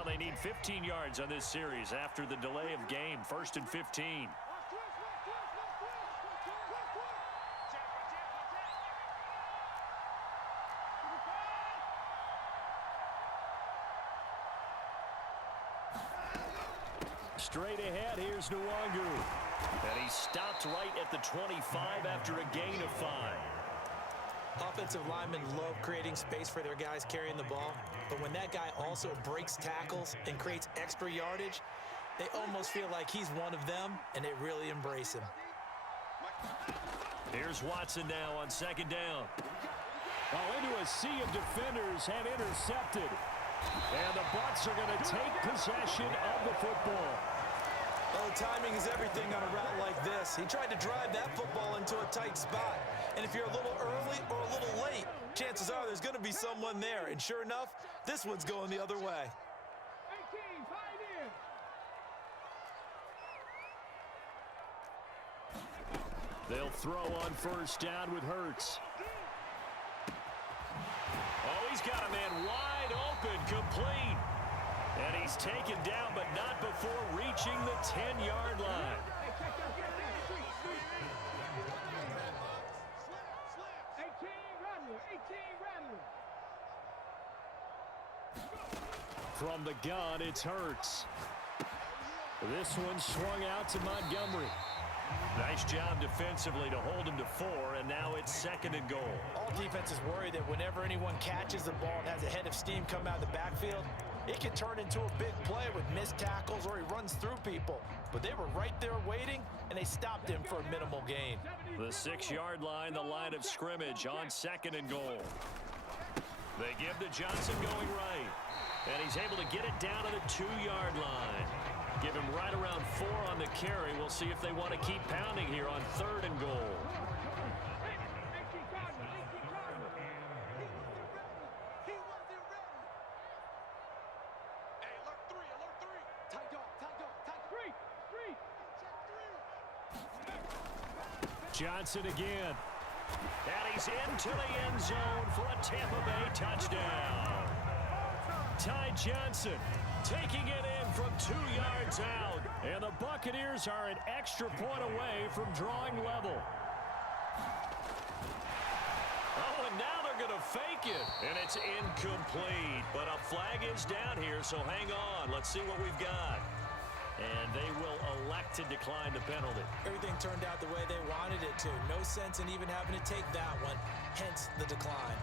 Now they need 15 yards on this series after the delay of game. 1st and 15. Straight ahead, here's Nwangu. And he stopped right at the 25 after a gain of 5. Offensive linemen love creating space for their guys carrying the ball, but when that guy also breaks tackles and creates extra yardage, they almost feel like he's one of them, and they really embrace him. Here's Watson now on 2nd down. Oh, into a sea of defenders have intercepted. And the Bucs are going to take possession of the football. Well, timing is everything on a route like this. He tried to drive that football into a tight spot. And if you're a little early or a little late, chances are there's going to be someone there. And sure enough, this one's going the other way. They'll throw on 1st down with Hurts. Oh, he's got a man wide open, complete. And he's taken down, but not before reaching the 10-yard line. From the gun, it's Hurts. This one swung out to Montgomery. Nice job defensively to hold him to 4, and now it's 2nd and goal. All defenses worry that whenever anyone catches the ball and has a head of steam come out of the backfield, it can turn into a big play with missed tackles or he runs through people. But they were right there waiting, and they stopped him for a minimal gain. The 6-yard line, the line of scrimmage on 2nd and goal. They give to Johnson going right, and he's able to get it down to the 2-yard line. Give him right around 4 on the carry. We'll see if they want to keep pounding here on 3rd and goal. Johnson again. And he's into the end zone for a Tampa Bay touchdown. Ty Johnson taking it in from 2 yards out. And the Buccaneers are an extra point away from drawing level. Oh, and now they're going to fake it. And it's incomplete. But a flag is down here, so hang on. Let's see what we've got. And they will elect to decline the penalty. Everything turned out the way they wanted it to. No sense in even having to take that one, hence the decline.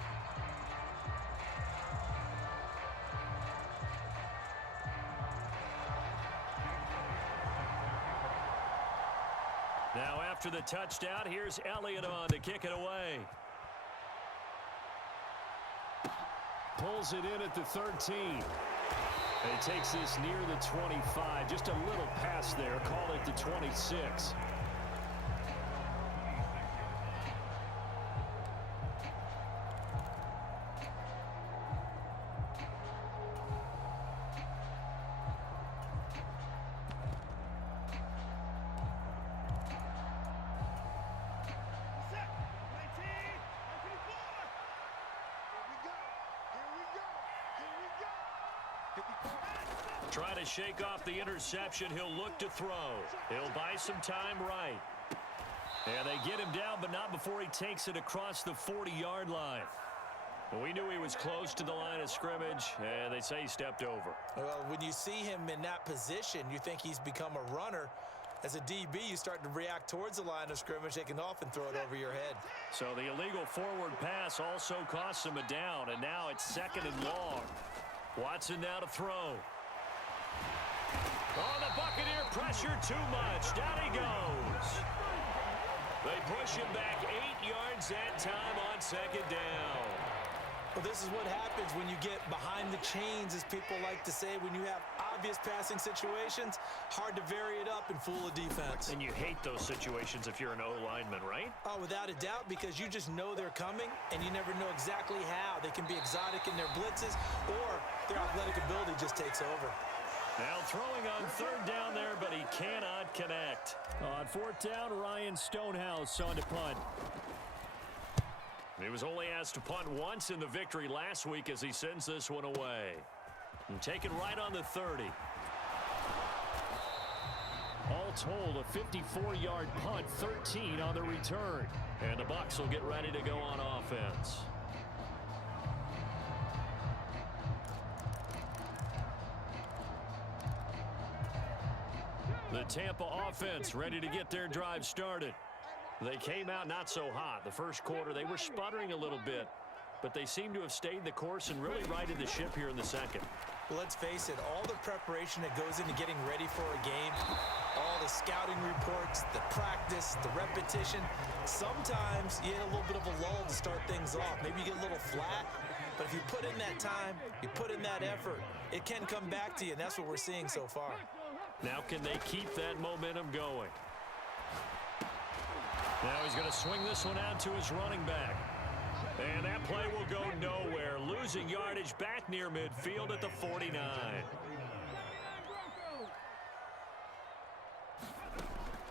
Now after the touchdown, here's Elliott on to kick it away. Pulls it in at the 13. And he takes this near the 25. Just a little pass there. Call it the 26. Try to shake off the interception. He'll look to throw. He'll buy some time right. And they get him down, but not before he takes it across the 40-yard line. We knew he was close to the line of scrimmage, and they say he stepped over. Well, when you see him in that position, you think he's become a runner. As a DB, you start to react towards the line of scrimmage. They can often throw it over your head. So the illegal forward pass also costs him a down, and now it's 2nd and long. Watson now to throw. Oh, the Buccaneer pressure too much. Down he goes. They push him back 8 yards that time on 2nd down. Well, this is what happens when you get behind the chains, as people like to say. When you have obvious passing situations, hard to vary it up and fool a defense. And you hate those situations if you're an O-lineman, right? Oh, without a doubt, because you just know they're coming, and you never know exactly how. They can be exotic in their blitzes, or their athletic ability just takes over. Now throwing on 3rd down there, but he cannot connect. On 4th down, Ryan Stonehouse on to punt. He was only asked to punt once in the victory last week as he sends this one away. And taken right on the 30. All told, a 54-yard punt, 13 on the return. And the Bucs will get ready to go on offense. The Tampa offense ready to get their drive started. They came out not so hot. The first quarter, they were sputtering a little bit, but they seem to have stayed the course and really righted the ship here in the second. Well, let's face it, all the preparation that goes into getting ready for a game, all the scouting reports, the practice, the repetition, sometimes you get a little bit of a lull to start things off. Maybe you get a little flat, but if you put in that time, you put in that effort, it can come back to you, and that's what we're seeing so far. Now can they keep that momentum going? Now he's going to swing this one out to his running back. And that play will go nowhere. Losing yardage back near midfield at the 49.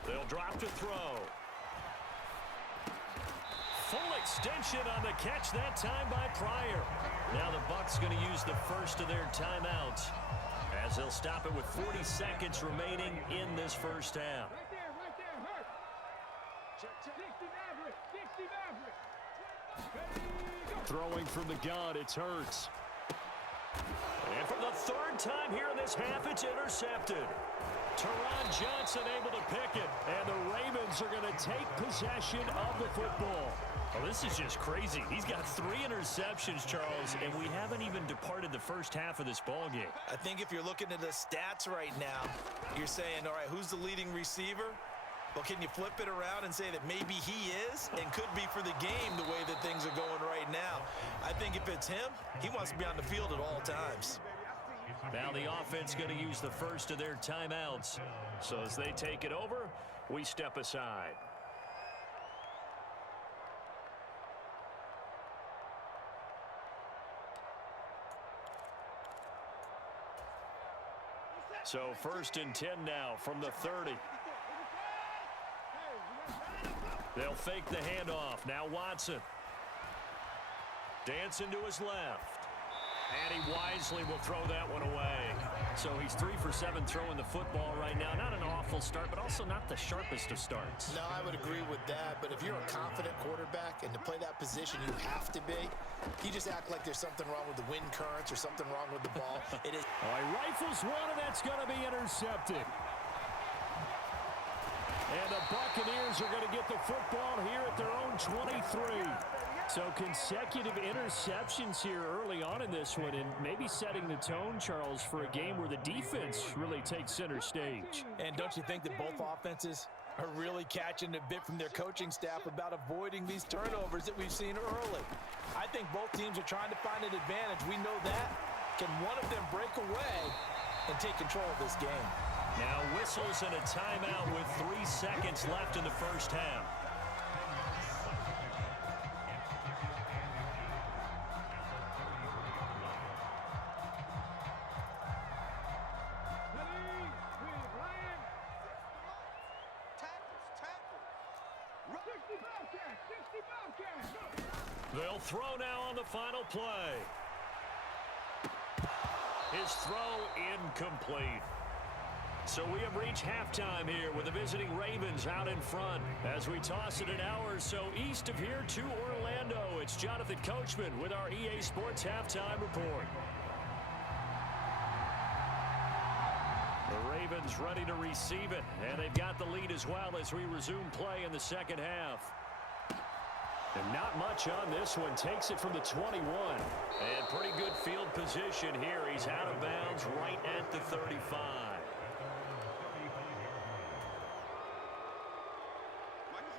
They'll drop to throw. Full extension on the catch that time by Pryor. Now the Bucs going to use the first of their timeouts as they'll stop it with 40 seconds remaining in this first half. Throwing from the gun, it's Hurts. And for the third time here in this half, it's intercepted. Teron Johnson able to pick it. And the Ravens are going to take possession of the football. Oh, this is just crazy. He's got 3 interceptions, Charles, and we haven't even departed the first half of this ball game. I think if you're looking at the stats right now, you're saying, all right, who's the leading receiver? Well, can you flip it around and say that maybe he is and could be for the game the way that things are going right now? I think if it's him, he wants to be on the field at all times. Now the offense going to use the first of their timeouts. So as they take it over, we step aside. So 1st and 10 now from the 30. They'll fake the handoff. Now Watson. Dancing to his left. And he wisely will throw that one away. So he's 3 for 7 throwing the football right now. Not an awful start, but also not the sharpest of starts. No, I would agree with that. But if you're a confident quarterback and to play that position, you have to be. You just act like there's something wrong with the wind currents or something wrong with the ball. It is. Oh, he rifles one, and that's going to be intercepted. And the Buccaneers are going to get the football here at their own 23. So consecutive interceptions here early on in this one, and maybe setting the tone, Charles, for a game where the defense really takes center stage. And don't you think that both offenses are really catching a bit from their coaching staff about avoiding these turnovers that we've seen early? I think both teams are trying to find an advantage. We know that. Can one of them break away and take control of this game? Now whistles and a timeout with 3 seconds left in the first half. They'll throw now on the final play. His throw incomplete. So we have reached halftime here with the visiting Ravens out in front. As we toss it an hour or so east of here to Orlando, it's Jonathan Coachman with our EA Sports Halftime Report. The Ravens ready to receive it, and they've got the lead as well as we resume play in the second half. And not much on this one. Takes it from the 21. And pretty good field position here. He's out of bounds right at the 35.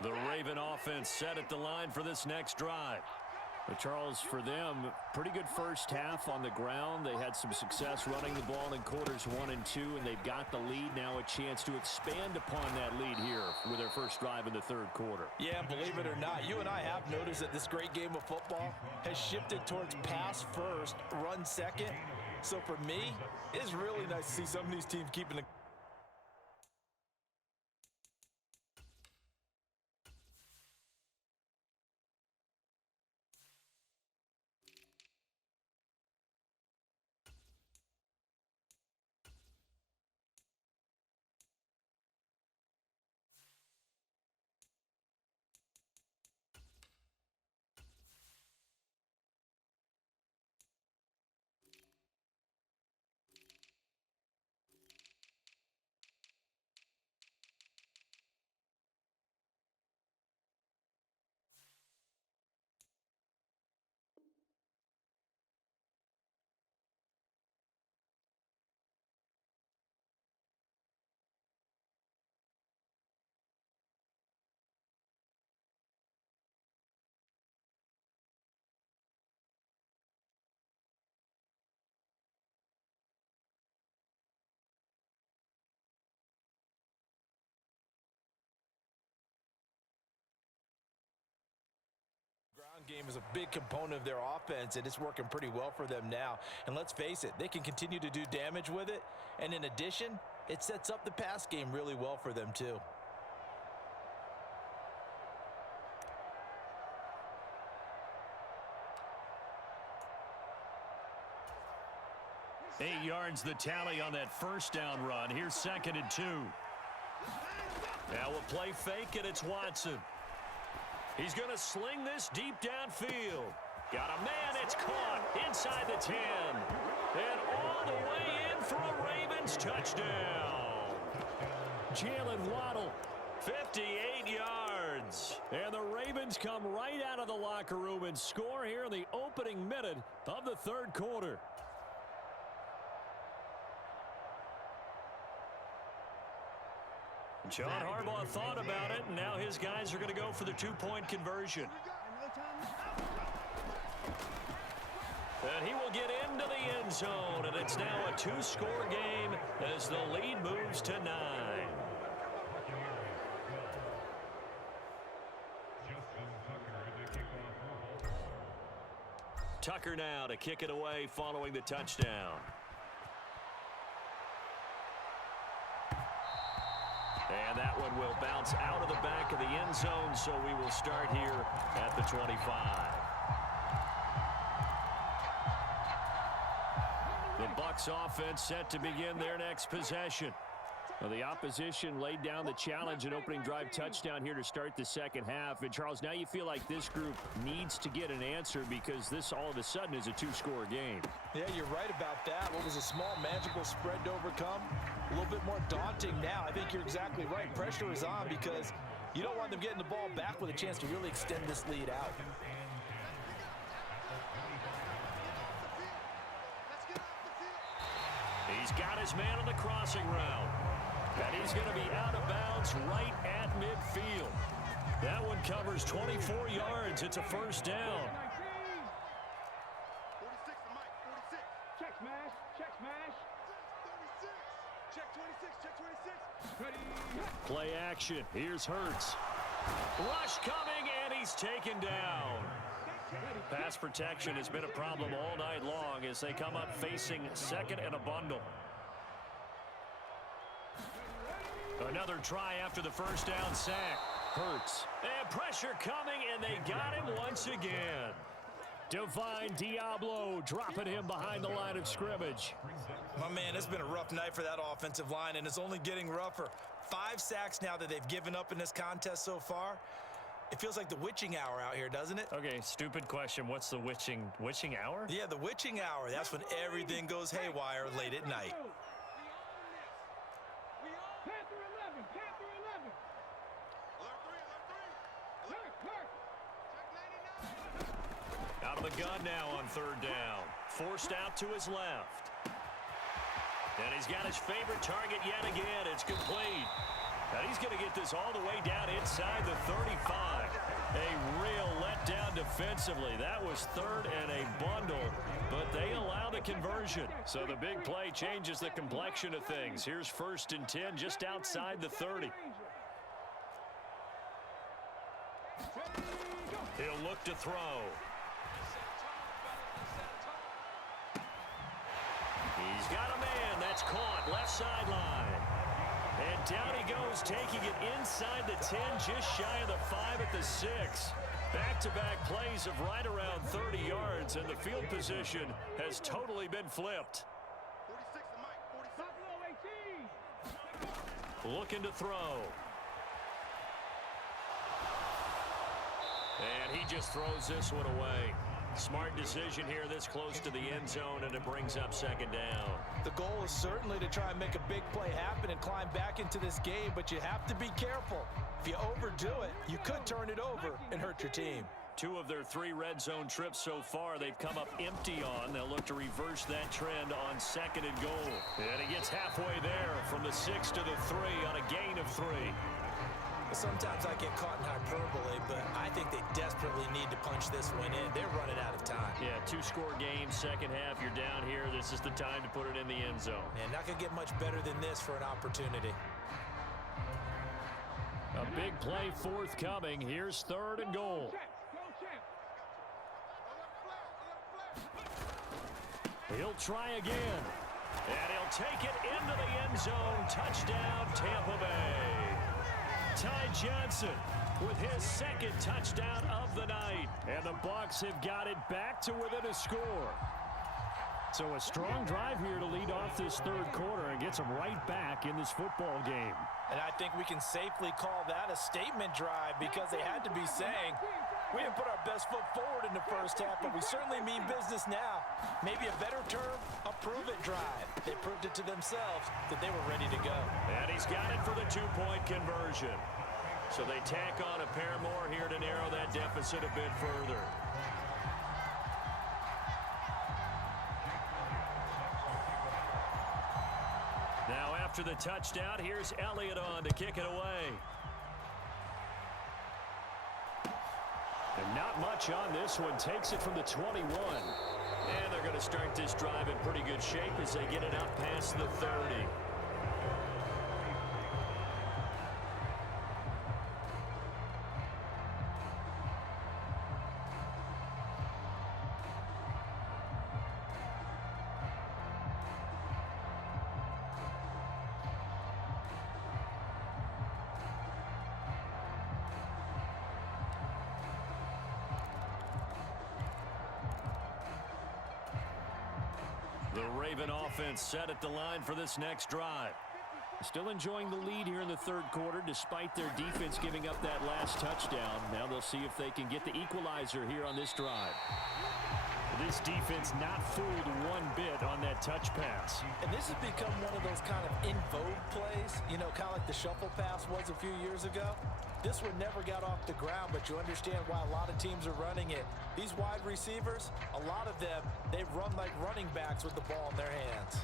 The Raven offense set at the line for this next drive. But Charles, for them, pretty good first half on the ground. They had some success running the ball in quarters 1 and 2, and they've got the lead now, a chance to expand upon that lead here with their first drive in the third quarter. Yeah, believe it or not, you and I have noticed that this great game of football has shifted towards pass first, run second. So for me, it's really nice to see some of these teams keeping the game is a big component of their offense, and it's working pretty well for them now. And let's face it, they can continue to do damage with it. And in addition, it sets up the pass game really well for them too. 8 yards the tally on that first down run. Here's 2nd and 2. Now we'll play fake, and it's Watson. He's going to sling this deep downfield. Got a man, it's caught inside the 10. And all the way in for a Ravens touchdown. Jalen Waddle. 58 yards. And the Ravens come right out of the locker room and score here in the opening minute of the third quarter. John Harbaugh thought about it, and now his guys are going to go for the 2-point conversion. And he will get into the end zone, and it's now a 2-score game as the lead moves to 9. Tucker now to kick it away following the touchdown. And that one will bounce out of the back of the end zone, so we will start here at the 25. The Bucs offense set to begin their next possession. Well, the opposition laid down the challenge and opening drive touchdown here to start the second half. And, Charles, now you feel like this group needs to get an answer because this all of a sudden is a 2-score game. Yeah, you're right about that. What was a small, manageable spread to overcome? A little bit more daunting now. I think you're exactly right. Pressure is on because you don't want them getting the ball back with a chance to really extend this lead out. He's got his man on the crossing route. And he's going to be out of bounds right at midfield. That one covers 24 yards. It's a first down. 46 to Mike, 46. Check smash, check smash. 36. Check 26, check 26. Ready. Play action. Here's Hurts. Rush coming, and he's taken down. Pass protection has been a problem all night long as they come up facing second and a bundle. Another try after the first down sack. Hurts. And pressure coming, and they got him once again. Divine Diablo dropping him behind the line of scrimmage. My man, it's been a rough night for that offensive line, and it's only getting rougher. 5 sacks now that they've given up in this contest so far. It feels like the witching hour out here, doesn't it? Okay, stupid question. What's the witching hour? Yeah, the witching hour. That's when everything goes haywire late at night. Out of the gun now on third down. Forced out to his left. And he's got his favorite target yet again. It's complete. And he's going to get this all the way down inside the 35. A real letdown defensively. That was third and a bundle, but they allow the conversion. So the big play changes the complexion of things. Here's 1st and 10 just outside the 30. He'll look to throw. He's got a man. That's caught. Left sideline. And down he goes, taking it inside the 10, just shy of the 5 at the 6. Back-to-back plays of right around 30 yards, and the field position has totally been flipped. 46 to Mike, 46. Looking to throw. And he just throws this one away. Smart decision here this close to the end zone, and it brings up 2nd down. The goal is certainly to try and make a big play happen and climb back into this game, but you have to be careful. If you overdo it, you could turn it over and hurt your team. 2 of their 3 red zone trips so far they've come up empty on. They'll look to reverse that trend on 2nd and goal. And he gets halfway there from the 6 to the 3 on a gain of 3. Sometimes I get caught in hyperbole, but I think they desperately need to punch this one in. They're running out of time. Yeah, 2-score game, second half, you're down here. This is the time to put it in the end zone. And not going to get much better than this for an opportunity. A big play forthcoming. Here's 3rd and goal. He'll try again. And he'll take it into the end zone. Touchdown, Tampa Bay. Ty Johnson with his second touchdown of the night. And the Bucs have got it back to within a score. So a strong drive here to lead off this third quarter and gets them right back in this football game. And I think we can safely call that a statement drive because they had to be saying, we didn't put our best foot forward in the first half, but we certainly mean business now. Maybe a better term, a prove-it drive. They proved it to themselves that they were ready to go. And he's got it for the two-point conversion. So they tack on a pair more here to narrow that deficit a bit further. Now after the touchdown, here's Elliott on to kick it away. And not much on this one. Takes it from the 21. And they're going to start this drive in pretty good shape as they get it out past the 30. The Raven offense set at the line for this next drive. Still enjoying the lead here in the third quarter despite their defense giving up that last touchdown. Now they'll see if they can get the equalizer here on this drive. This defense not fooled one bit on that touch pass. And this has become one of those kind of in vogue plays, you know, kind of like the shuffle pass was a few years ago. This one never got off the ground, but you understand why a lot of teams are running it. These wide receivers, a lot of them, they run like running backs with the ball in their hands.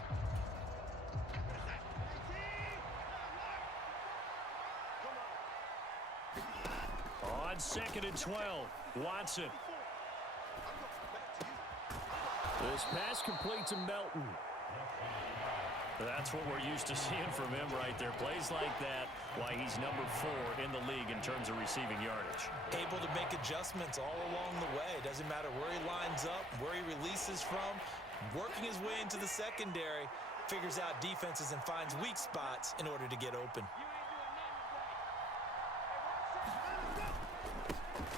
On 2nd and 12, Watson. This pass complete to Melton. That's what we're used to seeing from him right there. Plays like that, why he's number 4 in the league in terms of receiving yardage. Able to make adjustments all along the way. Doesn't matter where he lines up, where he releases from. Working his way into the secondary, figures out defenses and finds weak spots in order to get open.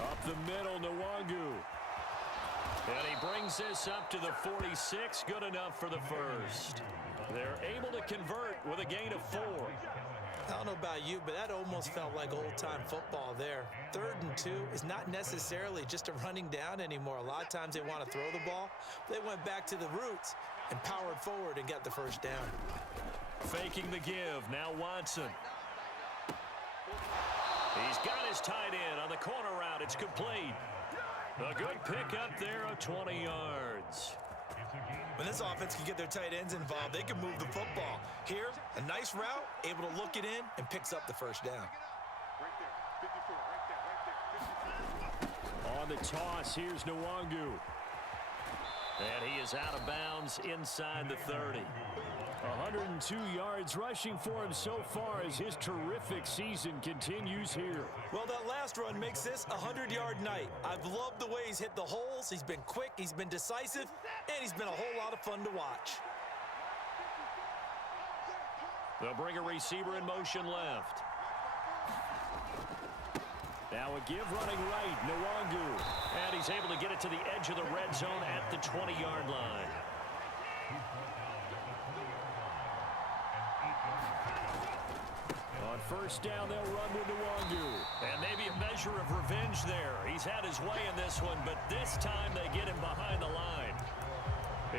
Up the middle, Nwangu. And he brings this up to the 46. Good enough for the first. They're able to convert with a gain of 4. I don't know about you, but that almost felt like old-time football there. 3rd and 2 is not necessarily just a running down anymore. A lot of times they want to throw the ball. They went back to the roots and powered forward and got the first down. Faking the give. Now Watson. He's got his tight end on the corner route. It's complete. A good pickup there of 20 yards. When this offense can get their tight ends involved, they can move the football. Here, a nice route, able to look it in, and picks up the first down. Right there, 54, right there, right there. On the toss, here's Nwangu. And he is out of bounds inside the 30. 102 yards rushing for him so far as his terrific season continues here. Well, that last run makes this a 100-yard night. I've loved the way he's hit the holes. He's been quick, he's been decisive, and he's been a whole lot of fun to watch. They'll bring a receiver in motion left. Now a give running right, Nwangu. And he's able to get it to the edge of the red zone at the 20-yard line. On first down, they'll run with Nwangu. And maybe a measure of revenge there. He's had his way in this one, but this time they get him behind the line.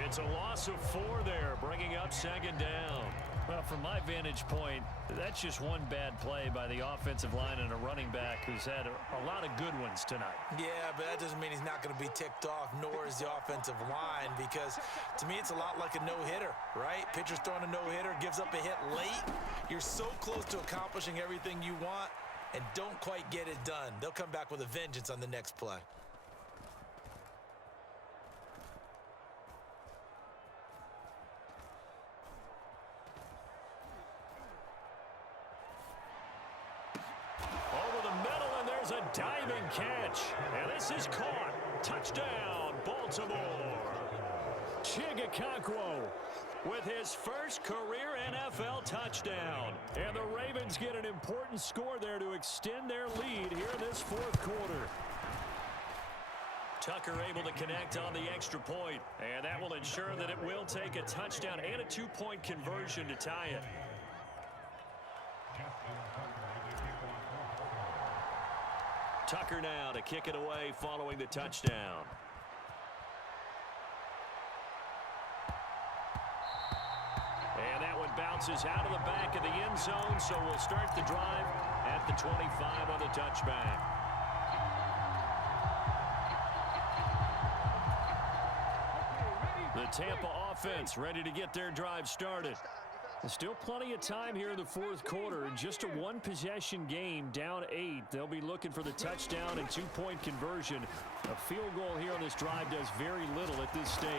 It's a loss of 4 there, bringing up 2nd down. Well, from my vantage point, that's just one bad play by the offensive line and a running back who's had a lot of good ones tonight. Yeah, but that doesn't mean he's not going to be ticked off, nor is the offensive line, because to me it's a lot like a no-hitter, right? Pitcher's throwing a no-hitter, gives up a hit late. You're so close to accomplishing everything you want and don't quite get it done. They'll come back with a vengeance on the next play. A diving catch, and this is caught. Touchdown, Baltimore. Chigakonkwo with his first career NFL touchdown. And the Ravens get an important score there to extend their lead here in this fourth quarter. Tucker able to connect on the extra point, and that will ensure that it will take a touchdown and a two-point conversion to tie it. Tucker now to kick it away following the touchdown. And that one bounces out of the back of the end zone, so we'll start the drive at the 25 on the touchback. The Tampa offense ready to get their drive started. There's still plenty of time here in the fourth quarter. Just a one-possession game, down 8. They'll be looking for the touchdown and two-point conversion. A field goal here on this drive does very little at this stage.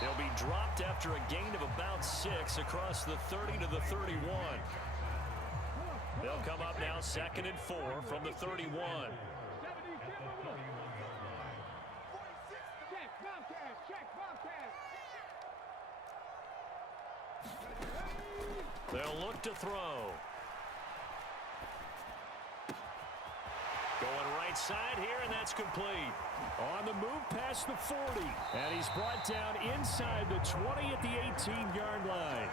They'll be dropped after a gain of about 6 across the 30 to the 31. They'll come up now 2nd and 4 from the 31. They'll look to throw. Going right side here, and that's complete. On the move past the 40. And he's brought down inside the 20 at the 18-yard line.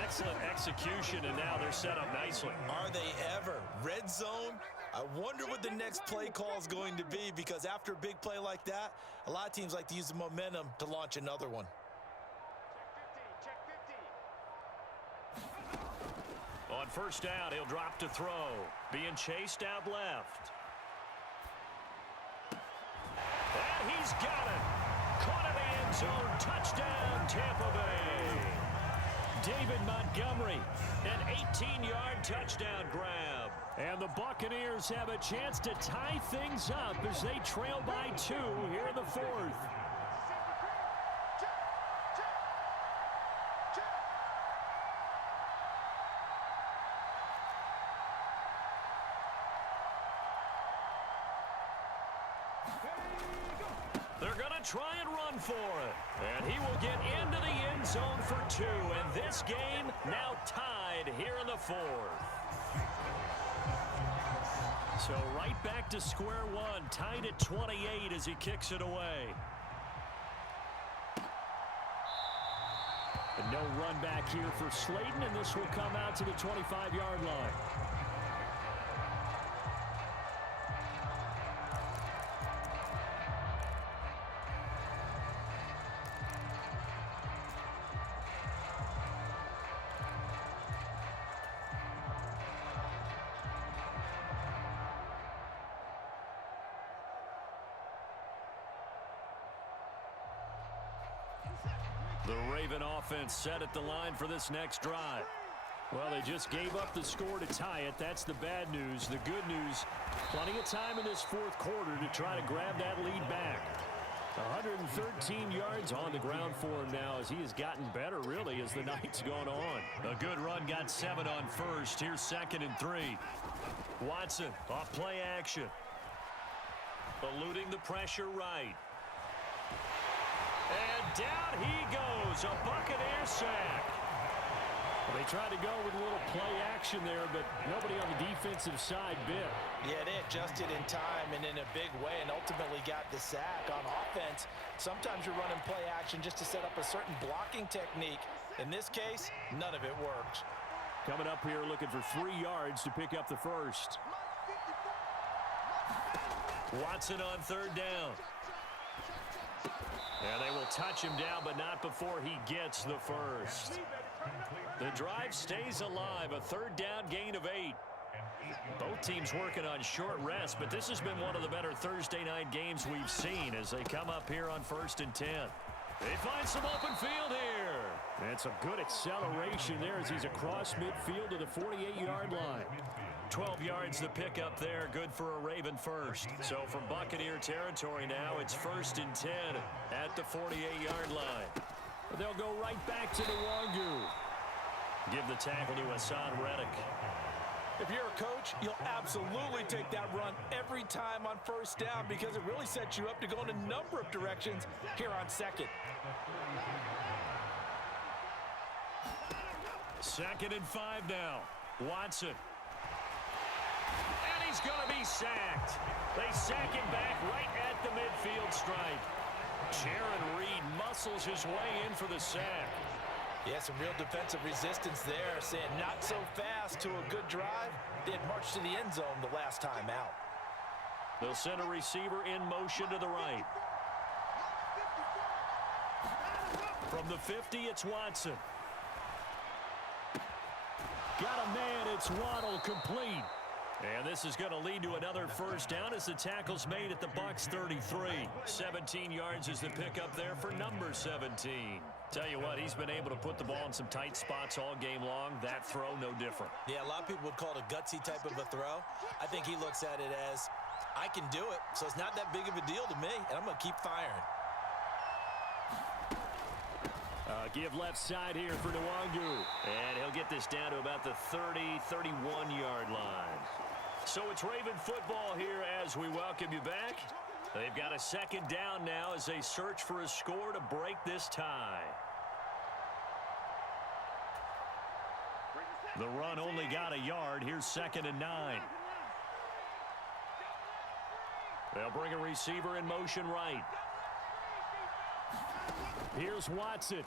Excellent execution, and now they're set up nicely. Are they ever? Red zone? I wonder what the next play call is going to be, because after a big play like that, a lot of teams like to use the momentum to launch another one. On first down, he'll drop to throw. Being chased out left. And he's got it. Caught in the end zone. Touchdown, Tampa Bay. David Montgomery, an 18-yard touchdown grab. And the Buccaneers have a chance to tie things up as they trail by 2 here in the fourth. They're going to try and run for it. And he will get into the end zone for 2. And this game now tied here in the fourth. So right back to square one, tied at 28 as he kicks it away. And no run back here for Slayton, and this will come out to the 25-yard line. The Raven offense set at the line for this next drive. Well, they just gave up the score to tie it. That's the bad news. The good news, plenty of time in this fourth quarter to try to grab that lead back. 113 yards on the ground for him now as he has gotten better, really, as the night's gone on. A good run, got 7 on first. Here's 2nd and 3. Watson off play action. Eluding the pressure right. And down he goes. A Buccaneer sack. Well, they tried to go with a little play action there, but nobody on the defensive side bit. Yeah, they adjusted in time and in a big way and ultimately got the sack. On offense, sometimes you're running play action just to set up a certain blocking technique. In this case, none of it worked. Coming up here looking for 3 yards to pick up the first. Watson on 3rd down. And they will touch him down, but not before he gets the first. The drive stays alive. A 3rd down gain of 8. Both teams working on short rest, but this has been one of the better Thursday night games we've seen as they come up here on 1st and 10. They find some open field here. And some good acceleration there as he's across midfield to the 48-yard line. 12 yards to pick up there. Good for a Raven first. So from Buccaneer territory now, it's 1st and 10 at the 48-yard line. They'll go right back to the Wangu. Give the tackle to Hassan Reddick. If you're a coach, you'll absolutely take that run every time on first down because it really sets you up to go in a number of directions here on second. 2nd and 5 now. Watson. And he's going to be sacked. They sack him back right at the midfield stripe. Jaron Reed muscles his way in for the sack. Yeah, some real defensive resistance there, saying not so fast to a good drive. They had marched to the end zone the last time out. They'll send a receiver in motion to the right. From the 50, it's Watson. Got a man, it's Waddle, complete. And this is going to lead to another first down as the tackle's made at the Bucs 33. 17 yards is the pickup there for number 17. Tell you what, he's been able to put the ball in some tight spots all game long. That throw, no different. Yeah, a lot of people would call it a gutsy type of a throw. I think he looks at it as, I can do it, so it's not that big of a deal to me, and I'm going to keep firing. Give left side here for Nwangu. And he'll get this down to about the 30, 31-yard line. So it's Raven football here as we welcome you back. They've got a 2nd down now as they search for a score to break this tie. The run only got a yard. Here's 2nd and 9. They'll bring a receiver in motion right. Here's Watson.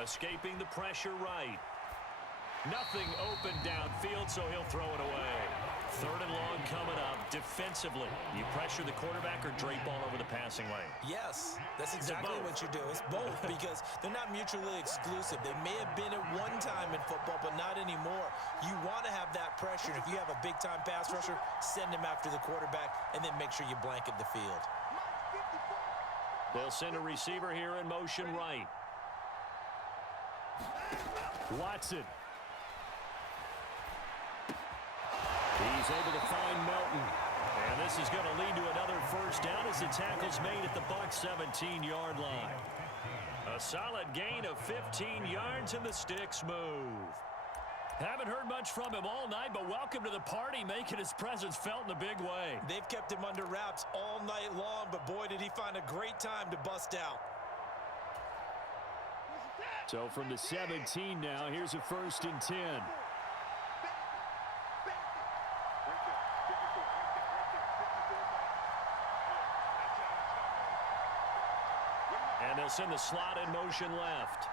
Escaping the pressure right. Nothing open downfield, so he'll throw it away. 3rd and long coming up. Defensively, you pressure the quarterback or drape all over the passing lane? Yes, that's exactly what you do. It's both because they're not mutually exclusive. They may have been at one time in football, but not anymore. You want to have that pressure. If you have a big-time pass rusher, send him after the quarterback, and then make sure you blanket the field. They'll send a receiver here in motion right. Watson. He's able to find Melton. And this is going to lead to another first down as the tackle's made at the Bucs 17-yard line. A solid gain of 15 yards and the sticks move. Haven't heard much from him all night, but welcome to the party, making his presence felt in a big way. They've kept him under wraps all night long, but boy, did he find a great time to bust out. So from the 17 now, here's a 1st and 10. And they'll send the slot in motion left.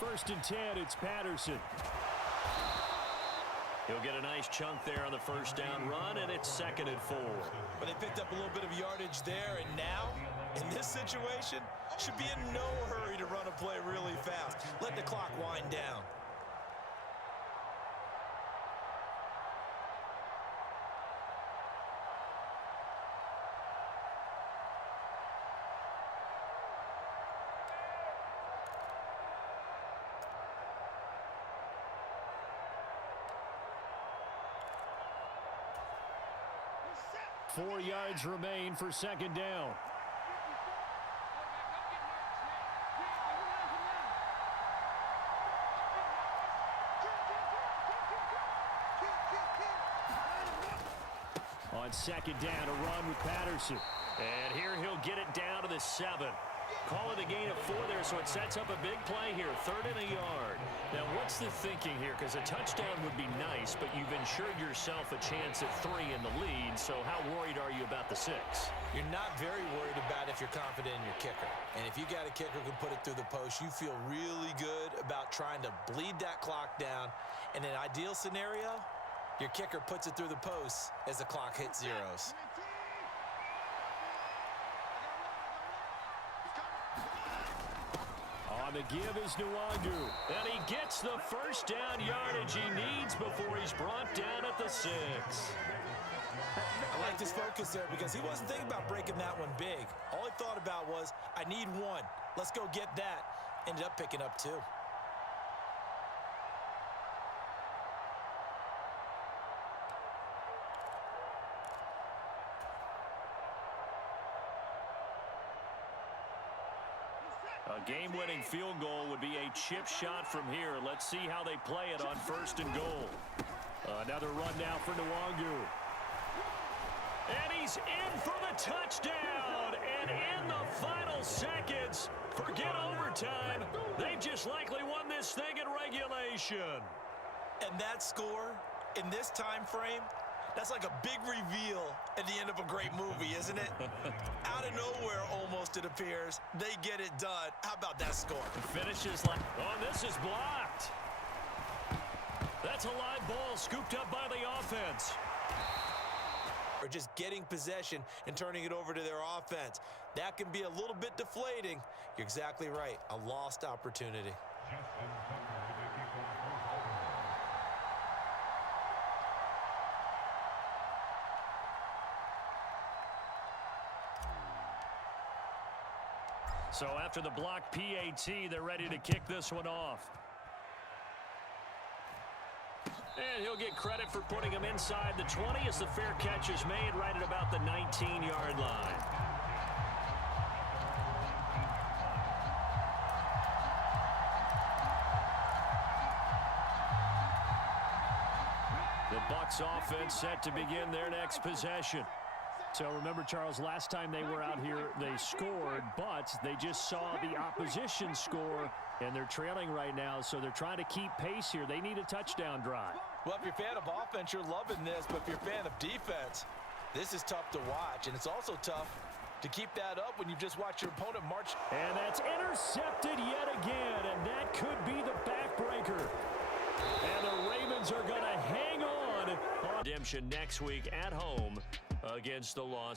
1st and 10, it's Patterson. He'll get a nice chunk there on the first down run, and it's 2nd and 4. But they picked up a little bit of yardage there, and now, in this situation, should be in no hurry to run a play really fast. Let the clock wind down. Four yards remain for 2nd down. On 2nd down, a run with Patterson. And here he'll get it down to the 7. Call it a gain of 4 there, so it sets up a big play here. 3rd and a yard. Now, what's the thinking here? Because a touchdown would be nice, but you've ensured yourself a chance at 3 in the lead, so how worried are you about the 6? You're not very worried about if you're confident in your kicker. And if you got a kicker who can put it through the post, you feel really good about trying to bleed that clock down. In an ideal scenario, your kicker puts it through the post as the clock hits zeros. On the give is Nwangu. And he gets the first down yardage he needs before he's brought down at the 6. I liked his focus there because he wasn't thinking about breaking that one big. All he thought about was, I need 1. Let's go get that. Ended up picking up 2. A game-winning field goal would be a chip shot from here. Let's see how they play it on 1st and goal. Another run now for Nwangu. And he's in for the touchdown. And in the final seconds, forget overtime. They've just likely won this thing in regulation. And that score in this time frame, that's like a big reveal at the end of a great movie, isn't it? Out of nowhere, almost, it appears. They get it done. How about that score? Finishes like, oh, this is blocked. That's a live ball scooped up by the offense. Or just getting possession and turning it over to their offense. That can be a little bit deflating. You're exactly right. A lost opportunity. So after the block PAT, they're ready to kick this one off. And he'll get credit for putting him inside the 20 as the fair catch is made right at about the 19-yard line. The Bucs offense set to begin their next possession. So remember, Charles, last time they were out here, they scored, but they just saw the opposition score, and they're trailing right now, so they're trying to keep pace here. They need a touchdown drive. Well, if you're a fan of offense, you're loving this, but if you're a fan of defense, this is tough to watch, and it's also tough to keep that up when you just watch your opponent march. And that's intercepted yet again, and that could be the backbreaker. And the Ravens are going to hang on. Redemption next week at home against the Los